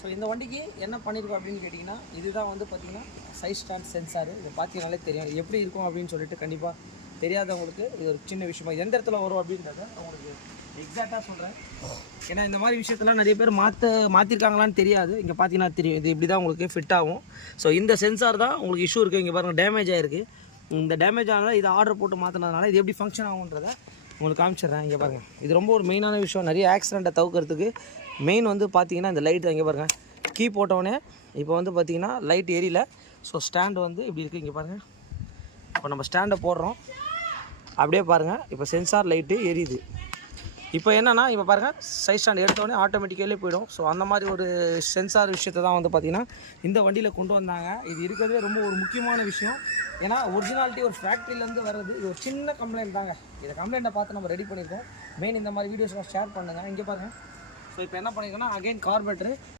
So இந்த வண்டிக்கு என்ன பண்ணியிருக்கோம் அப்படின்னு கேட்டிங்கன்னா, இதுதான் வந்து பார்த்திங்கன்னா சைட் ஸ்டாண்ட் சென்சார். இதை பார்த்தீங்கனாலே தெரியும் எப்படி இருக்கும் அப்படின்னு சொல்லிட்டு. கண்டிப்பாக தெரியாதவங்களுக்கு இது ஒரு சின்ன விஷயமா எந்த இடத்துல வரும் அப்படின்றத உங்களுக்கு எக்ஸாக்டாக சொல்கிறேன். ஏன்னா இந்த மாதிரி விஷயத்தெல்லாம் நிறைய பேர் மாற்றிருக்காங்களான்னு தெரியாது. இங்கே பார்த்தீங்கன்னா தெரியும், இது இப்படி தான் உங்களுக்கு ஃபிட் ஆகும். ஸோ இந்த சென்சார் தான் உங்களுக்கு இஷ்யூ இருக்குது. இங்கே பாருங்கள், டேமேஜ் ஆகிருக்கு. இந்த டேமேஜ் ஆனதால் இதை ஆர்டர் போட்டு மாற்றினதுனால இது எப்படி ஃபங்க்ஷன் ஆகுன்றதை உங்களுக்கு காமிச்சிடுறேன். இங்கே பாருங்கள், இது ரொம்ப ஒரு மெயினான விஷயம். நிறைய ஆக்சிடெண்ட்டை தவிர்க்கிறதுக்கு மெயின் வந்து பார்த்தீங்கன்னா இந்த லைட் தான். இங்கே பாருங்கள், கீ போட்டோடனே இப்போ வந்து பார்த்தீங்கன்னா லைட் எரியல. ஸோ ஸ்டாண்டு வந்து இப்படி இருக்குது. இங்கே பாருங்கள், இப்போ நம்ம ஸ்டாண்டை போடுறோம், அப்படியே பாருங்கள் இப்போ சென்சார் லைட்டு எரியுது. இப்போ என்னென்னா இப்போ பாருங்கள், சைட் ஸ்டாண்ட் எடுத்தோடனே ஆட்டோமேட்டிக்கலே போயிடும். ஸோ அந்த மாதிரி ஒரு சென்சார் விஷயத்தை தான் வந்து பார்த்திங்கன்னா இந்த வண்டியில் கொண்டு வந்தாங்க. இது இருக்கிறதே ரொம்ப ஒரு முக்கியமான விஷயம். ஏன்னா ஒரிஜினாலிட்டி ஒரு ஃபேக்ட்ரியிலேருந்து வர்றது. இது ஒரு சின்ன கம்ப்ளைண்ட் தாங்க. இதை கம்ப்ளைண்ட்டை பார்த்து நம்ம ரெடி பண்ணியிருக்கோம். மெயின் இந்த மாதிரி வீடியோஸ்லாம் ஷேர் பண்ணுங்கள். இங்கே பாருங்கள், ஸோ இப்போ என்ன பண்ணியிருக்கோன்னா அகைன் கார்பரேட்டரு